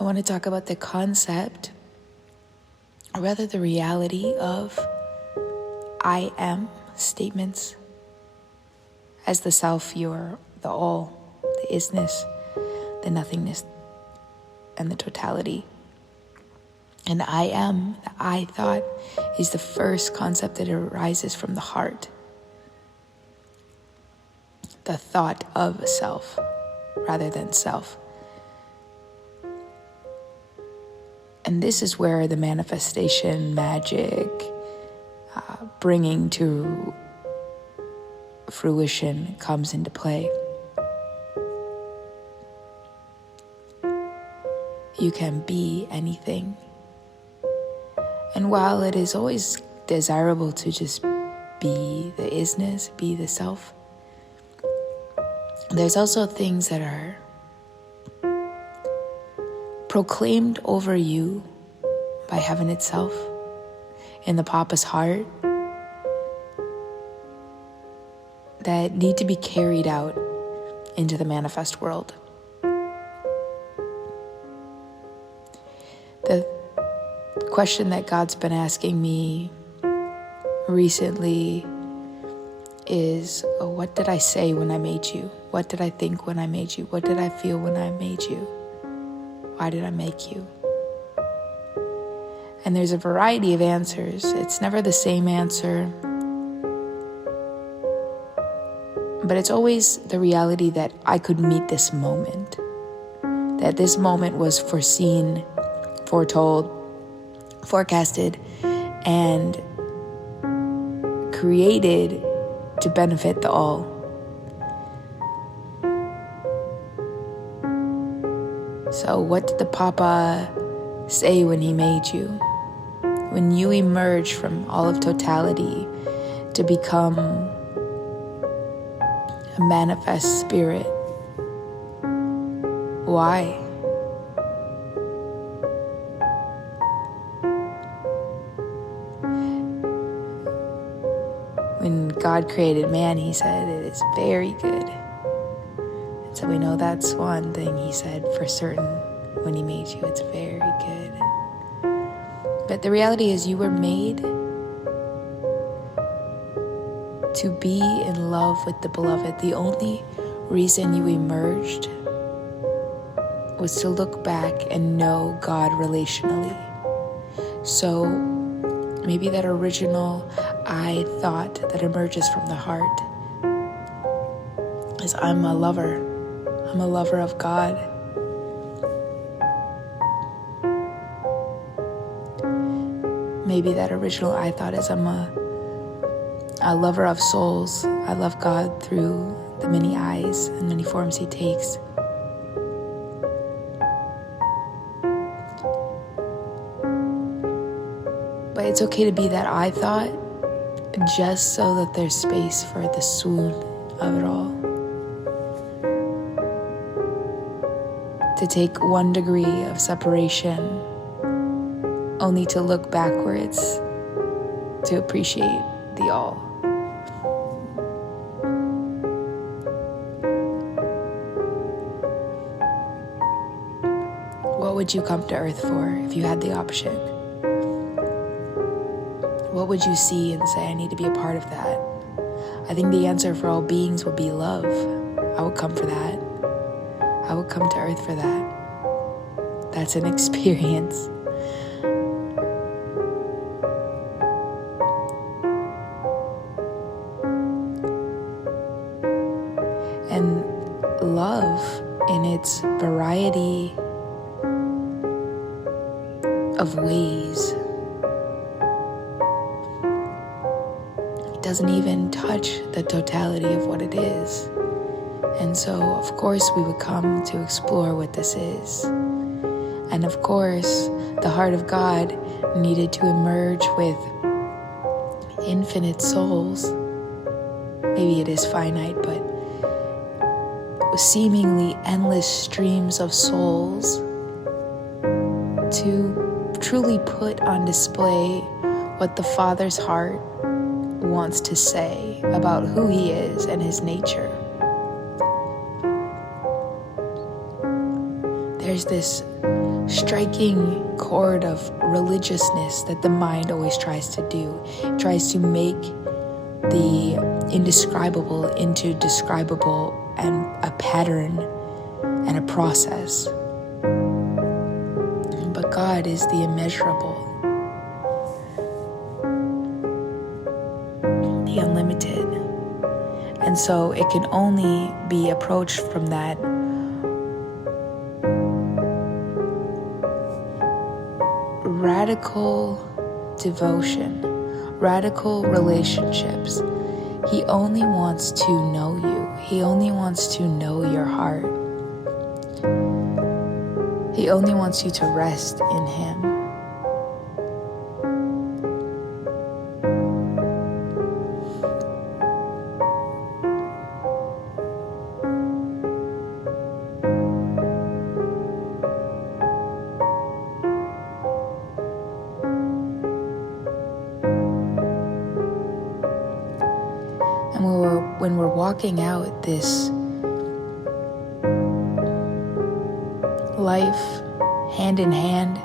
I want to talk about the concept, or rather the reality of I am statements as the self, you're the all, the isness, the nothingness, and the totality. And I am, the I thought, is the first concept that arises from the heart. The thought of self rather than self. And this is where the manifestation, magic, bringing to fruition comes into play. You can be anything. And while it is always desirable to just be the isness, be the self, there's also things that are proclaimed over you by heaven itself in the Papa's heart that need to be carried out into the manifest world. The question that God's been asking me recently is, what did I say when I made you? What did I think when I made you? What did I feel when I made you? Why did I make you? And there's a variety of answers. It's never the same answer. But it's always the reality that I could meet this moment. That this moment was foreseen, foretold, forecasted, and created to benefit the all. So what did the Papa say when he made you? When you emerge from all of totality to become a manifest spirit? Why? When God created man, he said, it is very good. And so we know that's one thing he said for certain when he made you, it's very good. But the reality is you were made to be in love with the beloved. The only reason you emerged was to look back and know God relationally. So maybe that original I thought that emerges from the heart is I'm a lover. I'm a lover of God. Maybe that original I thought is I'm a lover of souls. I love God through the many eyes and many forms he takes. But it's okay to be that I thought, just so that there's space for the swoon of it all. To take 1 degree of separation, only to look backwards to appreciate the all. What would you come to earth for if you had the option? What would you see and say, I need to be a part of that? I think the answer for all beings would be love. I would come for that. I would come to earth for that. That's an experience. And love in its variety of ways doesn't even touch the totality of what it is. And so, of course, we would come to explore what this is. And of course, the heart of God needed to emerge with infinite souls. Maybe it is finite, but seemingly endless streams of souls to truly put on display what the Father's heart wants to say about who he is and his nature. there's this striking chord of religiousness that the mind always tries to do. It tries to make the indescribable into describable and a pattern and a process. But God is the immeasurable, the unlimited. And so it can only be approached from that radical devotion, radical relationships. He only wants to know you. He only wants to know your heart. He only wants you to rest in Him. And when we're walking out this life hand in hand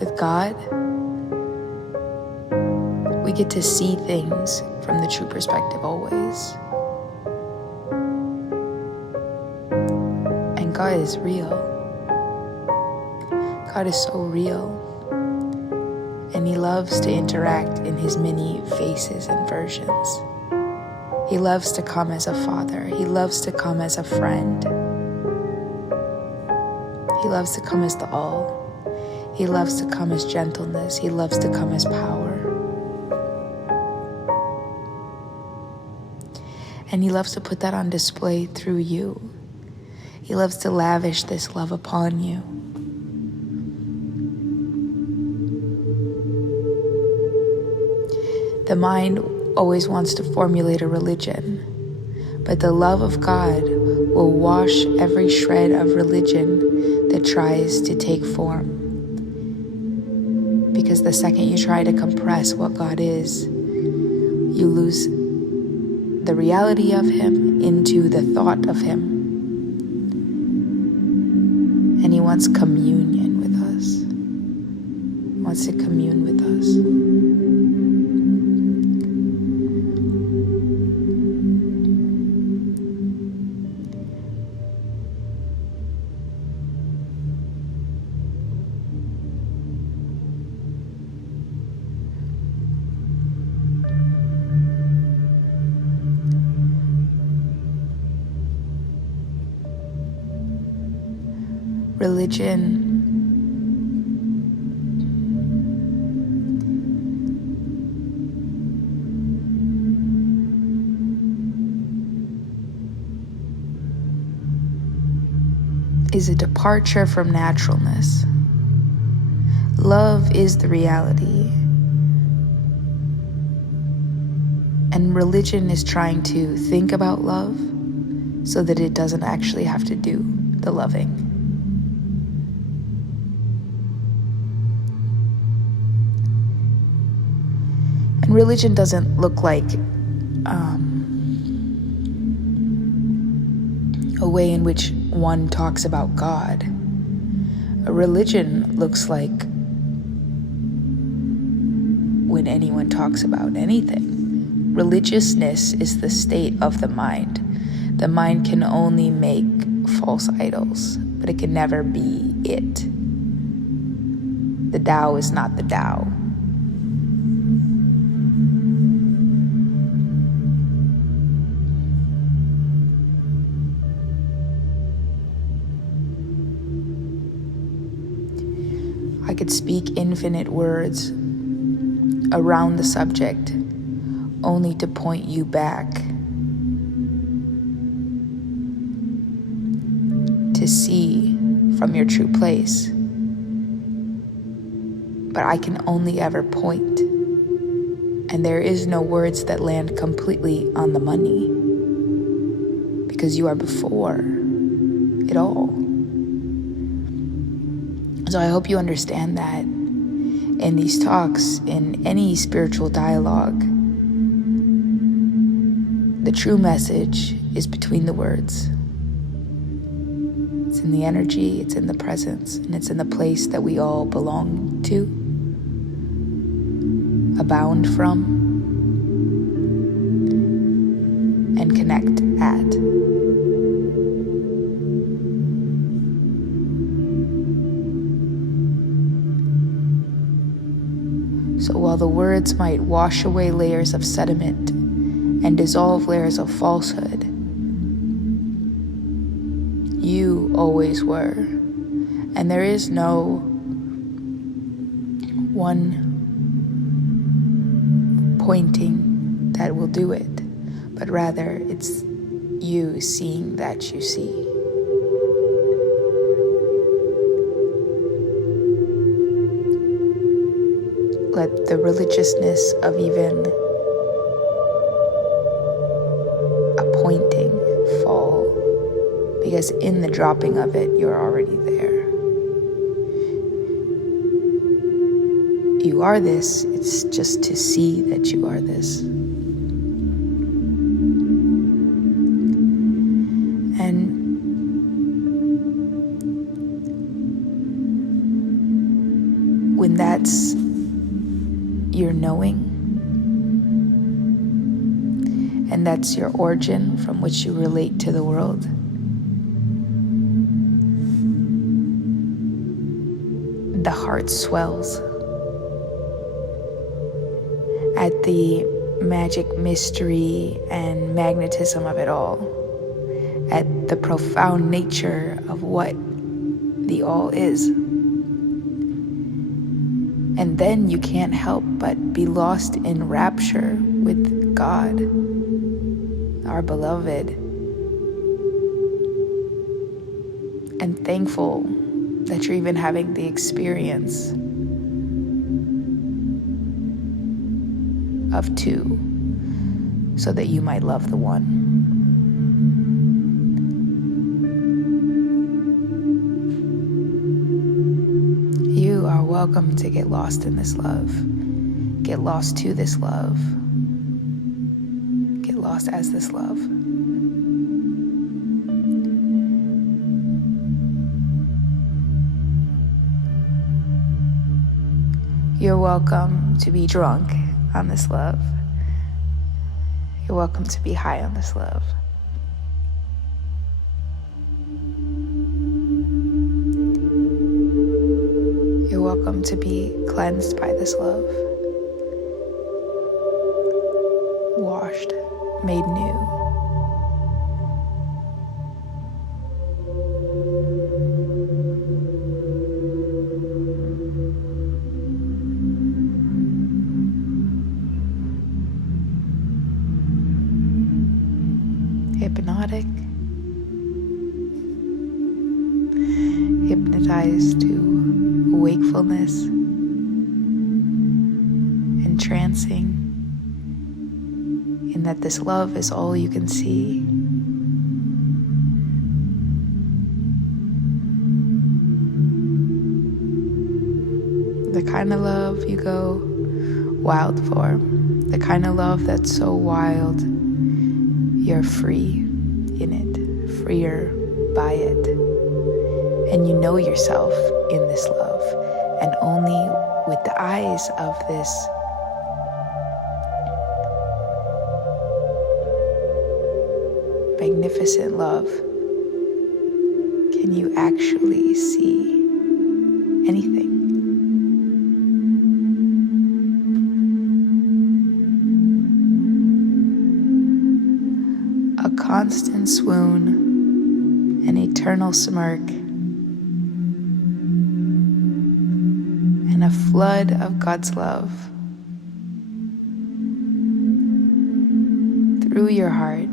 with God, we get to see things from the true perspective always. And God is real. God is so real. And He loves to interact in His many faces and versions. He loves to come as a father. He loves to come as a friend. He loves to come as the all. He loves to come as gentleness. He loves to come as power. And He loves to put that on display through you. He loves to lavish this love upon you. The mind always wants to formulate a religion, but the love of God will wash every shred of religion that tries to take form. Because the second you try to compress what God is, you lose the reality of Him into the thought of Him. And He wants communion with us. He wants to commune with us. Religion is a departure from naturalness. Love is the reality. And religion is trying to think about love so that it doesn't actually have to do the loving. And religion doesn't look like a way in which one talks about God. A religion looks like when anyone talks about anything. Religiousness is the state of the mind. The mind can only make false idols, but it can never be it. The Tao is not the Tao. I could speak infinite words around the subject only to point you back to see from your true place. But I can only ever point, and there is no words that land completely on the money because you are before it all. So I hope you understand that in these talks, in any spiritual dialogue, the true message is between the words. It's in the energy, it's in the presence, and it's in the place that we all belong to, abound from, and connect at. So while the words might wash away layers of sediment and dissolve layers of falsehood, you always were. And there is no one pointing that will do it, but rather it's you seeing that you see. Let the religiousness of even a pointing fall, because in the dropping of it, you're already there. You are this, it's just to see that you are this. And when that's your knowing, and that's your origin from which you relate to the world, the heart swells at the magic, mystery, and magnetism of it all, at the profound nature of what the all is. And then you can't help but be lost in rapture with God, our beloved, and thankful that you're even having the experience of two, so that you might love the one. You are welcome to get lost in this love. Get lost to this love. Get lost as this love. You're welcome to be drunk on this love. You're welcome to be high on this love. You're welcome to be cleansed by this love, washed, made new. Hypnotic, hypnotized to wakefulness, entrancing in that this love is all you can see. The kind of love you go wild for, the kind of love that's so wild you're free in it, freer by it. And you know yourself in this love, and only with the eyes of this magnificent love can you actually see anything. A constant swoon, an eternal smirk, and a flood of God's love through your heart,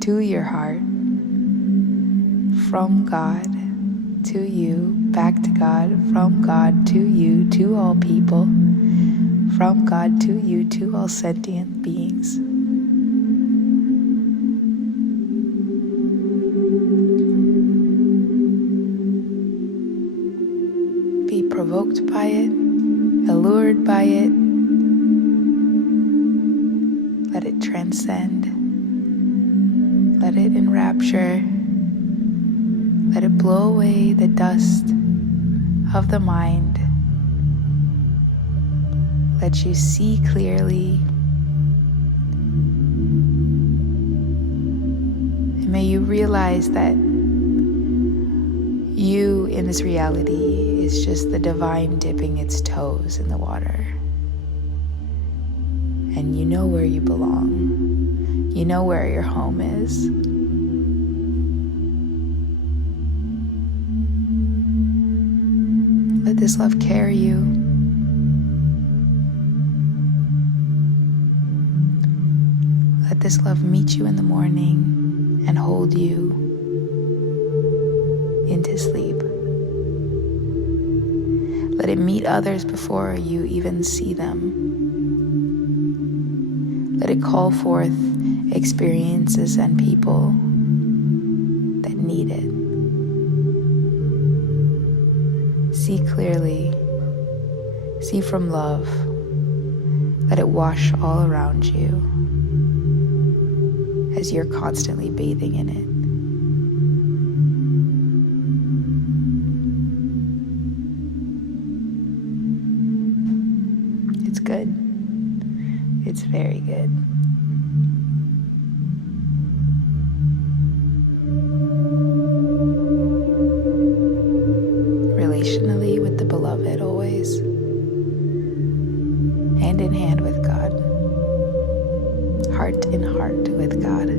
to your heart, from God to you, back to God, from God to you, to all people, from God to you, to all sentient beings. Be provoked by it, allured by it. Let it transcend. Let it enrapture. Let it blow away the dust of the mind. Let you see clearly. And may you realize that you in this reality is just the divine dipping its toes in the water. And you know where you belong. You know where your home is. Let this love carry you. Let this love meet you in the morning and hold you into sleep. Let it meet others before you even see them. Let it call forth experiences and people that need it. See clearly. See from love. Let it wash all around you as you're constantly bathing in it. It's good. It's very good. Relationally with the beloved always. Hand in hand with God. Heart in heart with God.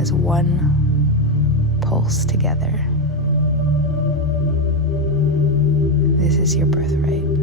As one pulse together. This is your birthright.